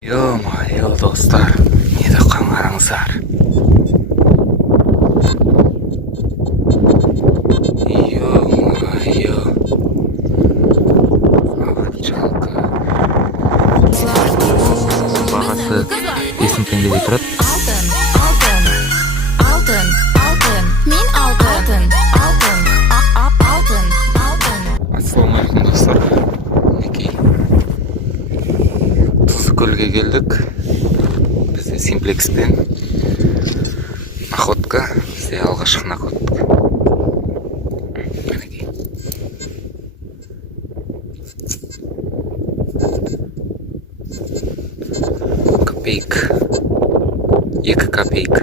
Yo dostlar, neydi qarаңыздар? Yo. Авырчалка. Бағасы 5 теңгедей тұрады. Ассаламалейкум достар. Мінекей. Тұзкөлге келдік. Бізде Симплекспен находка. Бізде алғашқы находка. Мінекей. Копейк. 2 копейк.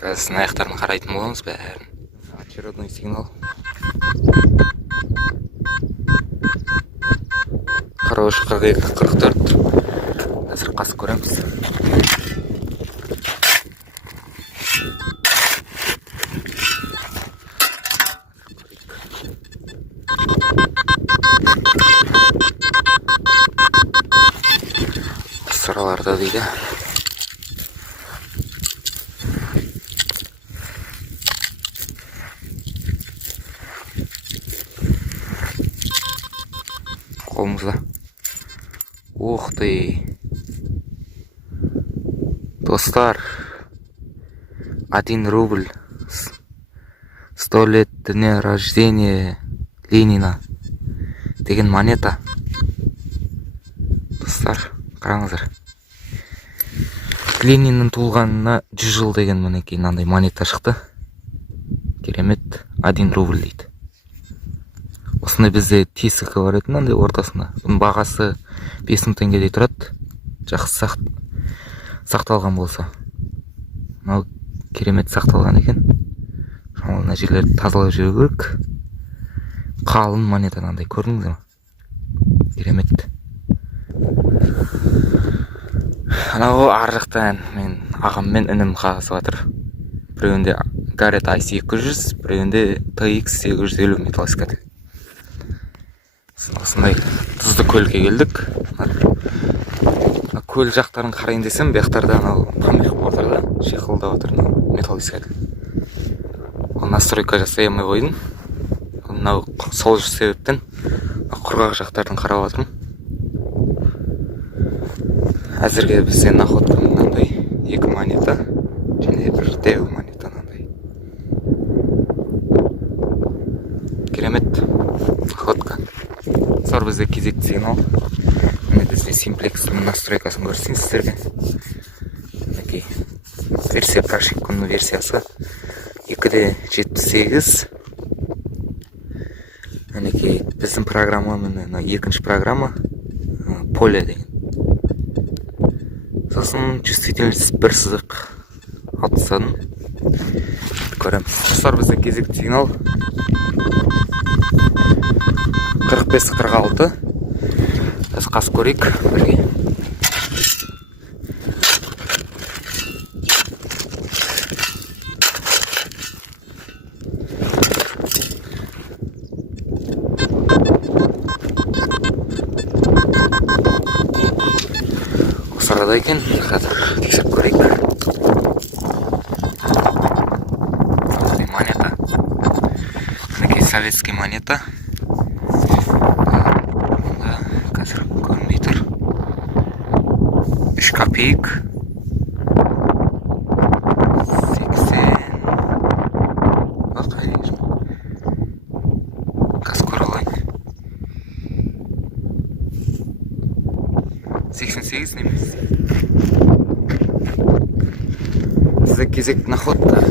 Қазір аяқтарын қарайтын боламыз бәрін. Очередной сигнал. Хорош 42-44. Қазір қас көреміз. Сұраларда дейді. Қолымызда. Ух ты! Достар, 1 рубль. 100 лет дня рождения Ленина деген монета. Достар, қараңыздар. Лениннің туылғанына 100 жыл деген мінекей мынандай монета шықты. Керемет, 1 рубль дейді. Осындай бізде тесігі бар еді мынандай ортасында. Бұның бағасы 5 теңгедей тұрады. Жақсы сақталған болса. Мынау керемет сақталған екен. Шамалына жерлерді тазалап жүру керек. Қалың монета мынандай, көрдіңіз бе? Керемет. Анау ар жақтан мен ағам мен інім қағысып жатыр. Біреуінде Garrett i800, біреуінде TX850 металлоискатель. Осындай тұзды көлге келдік. Көл жақтарын қарайын десем, бияқтарда анау памир отыр да, шиқылдап отыр металлоискатель. Ол настройка жасай алмай қойдым. Мынау сол себептен құрғақ жақтардың қарап отырмын. Әзірге бізде находка мынандай 2 монета және 1 дәу монета мынандай. Керемет находка. Сор бізде кезекті сигнал. Бізде Симплекстің настройкасын көрсін сіздерге. Мінекей версия прошивканың версиясы 2.78. Мінекей біздің программа, екінші программа поле деген. Сосын чувствительность 1 сызық 6-дан көреміз. Сор бізде кезекті сигнал 45-46. Біз қас көрейік бірге. Осы арада екен, қазір тексеріп көрейік. Монета. Мінекей советский монета. Қазір көрінбей тұр. 3 копейк. 80. Бақай деймін. Қаз көре алайын. 88 немес. Сізде кезек находка.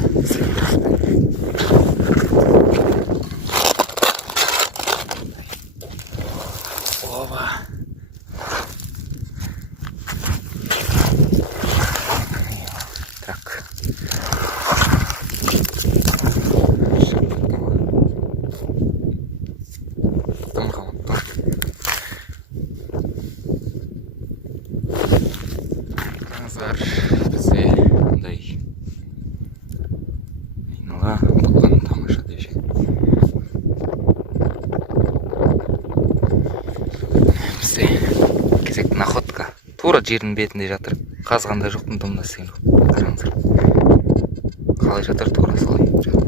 Бізде мұндай айнала болған тамаша деші. бізде кезекті находка. Тура жердің бетінде жатыр. Қазғанда жоқтың дымда сен. Қараңыздар. Қалай жатыр, тура солай жатыр.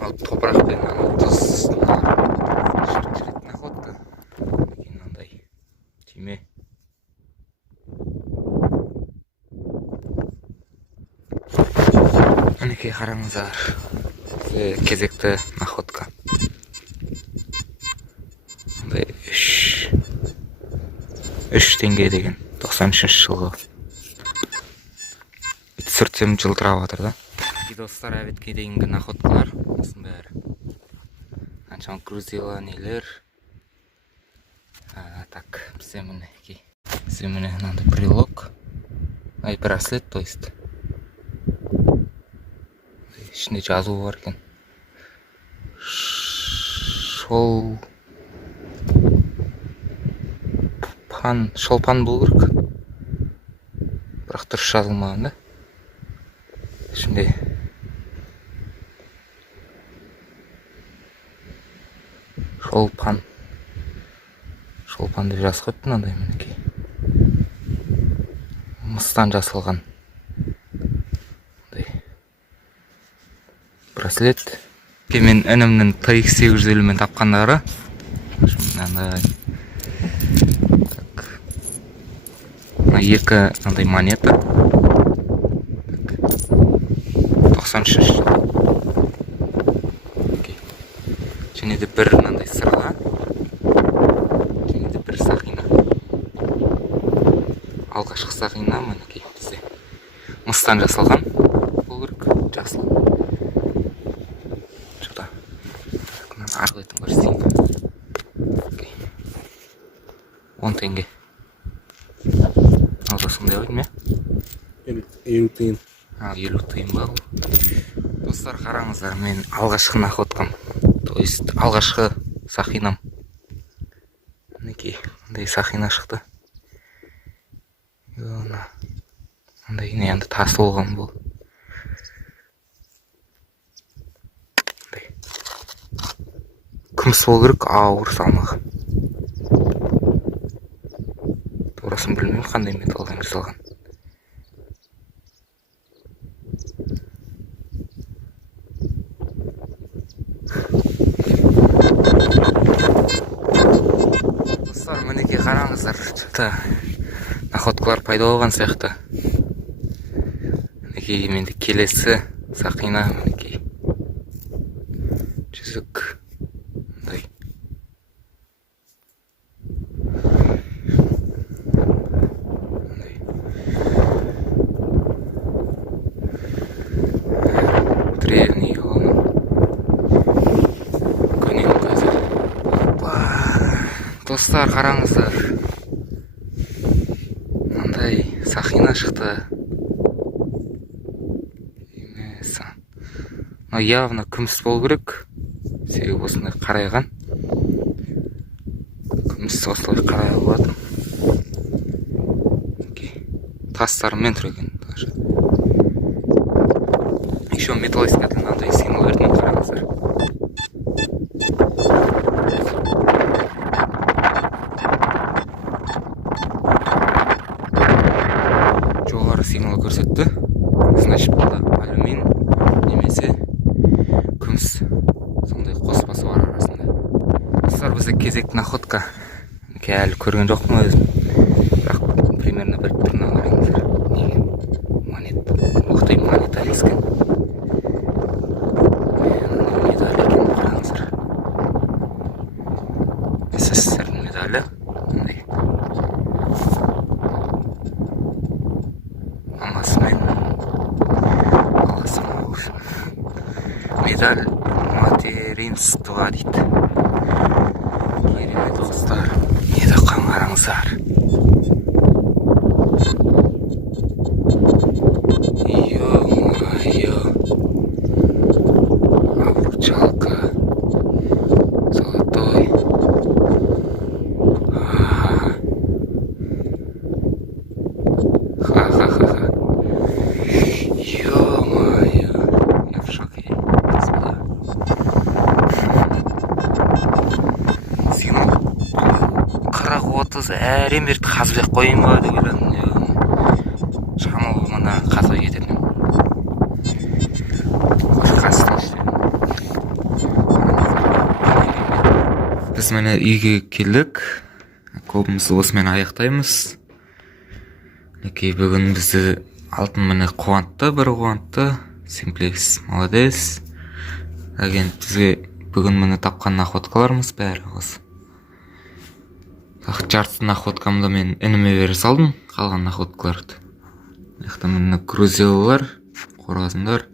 Ал топырақпен тұз жүретін находка. Мынандай түйме. Мінекей қараңыздар. Кезекті находка. Мындай 3 теңге деген 93 жылғы. Сүртсем жылтырап жатыр да. Достар, әбетке дейінгі находкалар осының бәрі. Қаншама грузила нелер. Так, бізде мінекей. Бізде міне мынандай брелок. Браслет, то есть. Ішінде жазуы бар екен. Шолпан болу керек. Бірақ дұрыс жазылмаған да. Ішінде шолпан деп жазып қойыпты, мынандай мінекей. Мыстан жасалған. Браслет. Мен інімнің TX850-мен тапқандары. Мынандай. Екі мынандай монета. 93 жыл. Және де бір мынандай сырға. Және де бір сақина. Алғашқы сақина мінекей бізде. Мыстан жасалған. Бұл керек жасыл. Шота. Арғы етін көрсетейін. 10 теңге. Алда сондай ойын ме? 50 тиын. 50 тиын ба? Достар, қараңыздар, мен алғашқы находкам. То есть алғашқы сақинам. Мінекей, мындай сақина шықты. Мындай енді тас болған бұл. Күміс болу керек, ауыр салмағы. Турасын білмеймін, қандай металдан жасалған. Достар, мінекей қараңыздар. Находкалар пайда болған сияқты. Мінекей менде келесі сақина, мінекей. Жүзік. Древний ғалам. Көне қазір. Достар, қараңыздар. Мынандай сақина шықты. Явно күміс болу керек. Себебі осындай қарайған. Күміс осылай қарай болатын. Тастарымен түреген. Еще металлоискатель мынандай сигнал бердім, қараңыздар. Жоғары сигнал көрсетті. Значит, бұлда алюмин немесе күміс. Сондай қоспасы бар арасында. Достар, бізде кезекті находка. Әлі көрген жоқпын өзім. Бірақ примерно бір түрін аларыңыздар. Монет. Уақытай монета ескен. Медаль екен, қараңыздар. СССР-дің медалі. Мамасымен аласыма. Медаль материнства дейді. Керемет достар. Еді қараңыздар. Ё-моё. Обручалка. Золотой. Ха-ха-ха-ха. Ё-моё. Я в шоке. Господи. қыз әрем берді қазбек қойын ба деп ойладым. Шамал мына қазбай кететін. Біз міне үйге келдік. Көбіміз осымен аяқтаймыз. Мінекей бүгін бізді алтын міне қуантты, бір қуантты. Simplex молодец. Агент бізге бүгін міне тапқан находкаларымыз бәрі осы. Жартысы находкамды мен ініме бере салдым, қалған находкаларды. Яқта міне грузиялар, қорғасындар,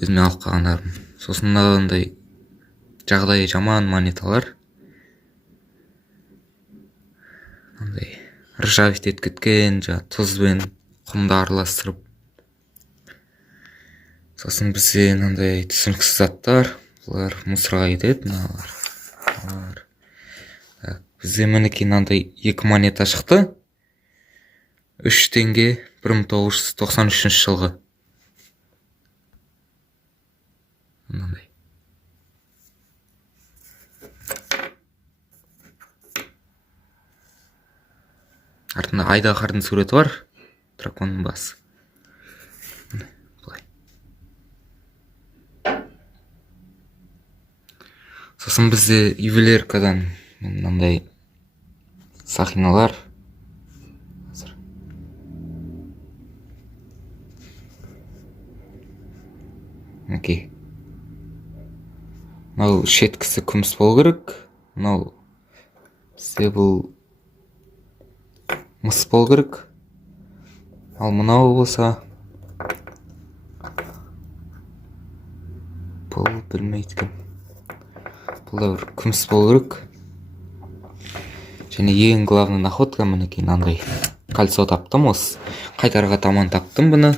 өзіме алып қалғандарым. Сосын мынандай жағдайы жаман монеталар. Мынандай ржавить етіп кеткен, тұзбен құмды араластырып. Сосын бізде мынандай түсініксіз заттар, бұлар мусорға кетеді, мыналар. Бізде мінекей мынандай 2 монета шықты. 3 теңге 1993 жылғы. Мынандай. Артында айдаһардың суреті бар, драконның басы. Былай. Сосын бізде ювелиркадан мынандай сақиналар. Окей. Мынау шеткісі күміс болу керек. Мынау бізде бұл мыс болу керек. Ал мынау болса бұл білмейді кім. Бұл да бір күміс болу керек. Және ең главный находка мінекей мынандай кольцо таптым осы. Қайтарға таман таптым бұны.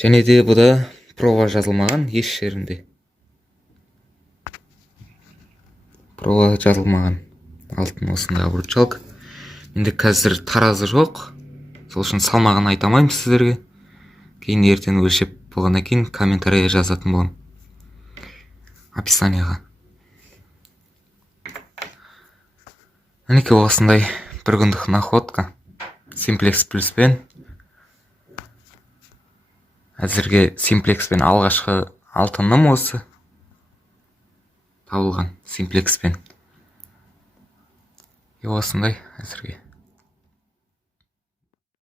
Және де бұда проба жазылмаған еш жерінде. Проба жазылмаған алтын осындай обручалка. Менде қазір таразы жоқ. Сол үшін салмағын айтамайым сіздерге. Кейін ертең өлшеп болғаннан кейін комментария жазатын боламын. Описанияға. Мінекей осындай бір күндік находка. Simplex плюспен. Әзірге Simplexпен алғашқы алтыным осы. Табылған Simplexпен. Осындай әзірге.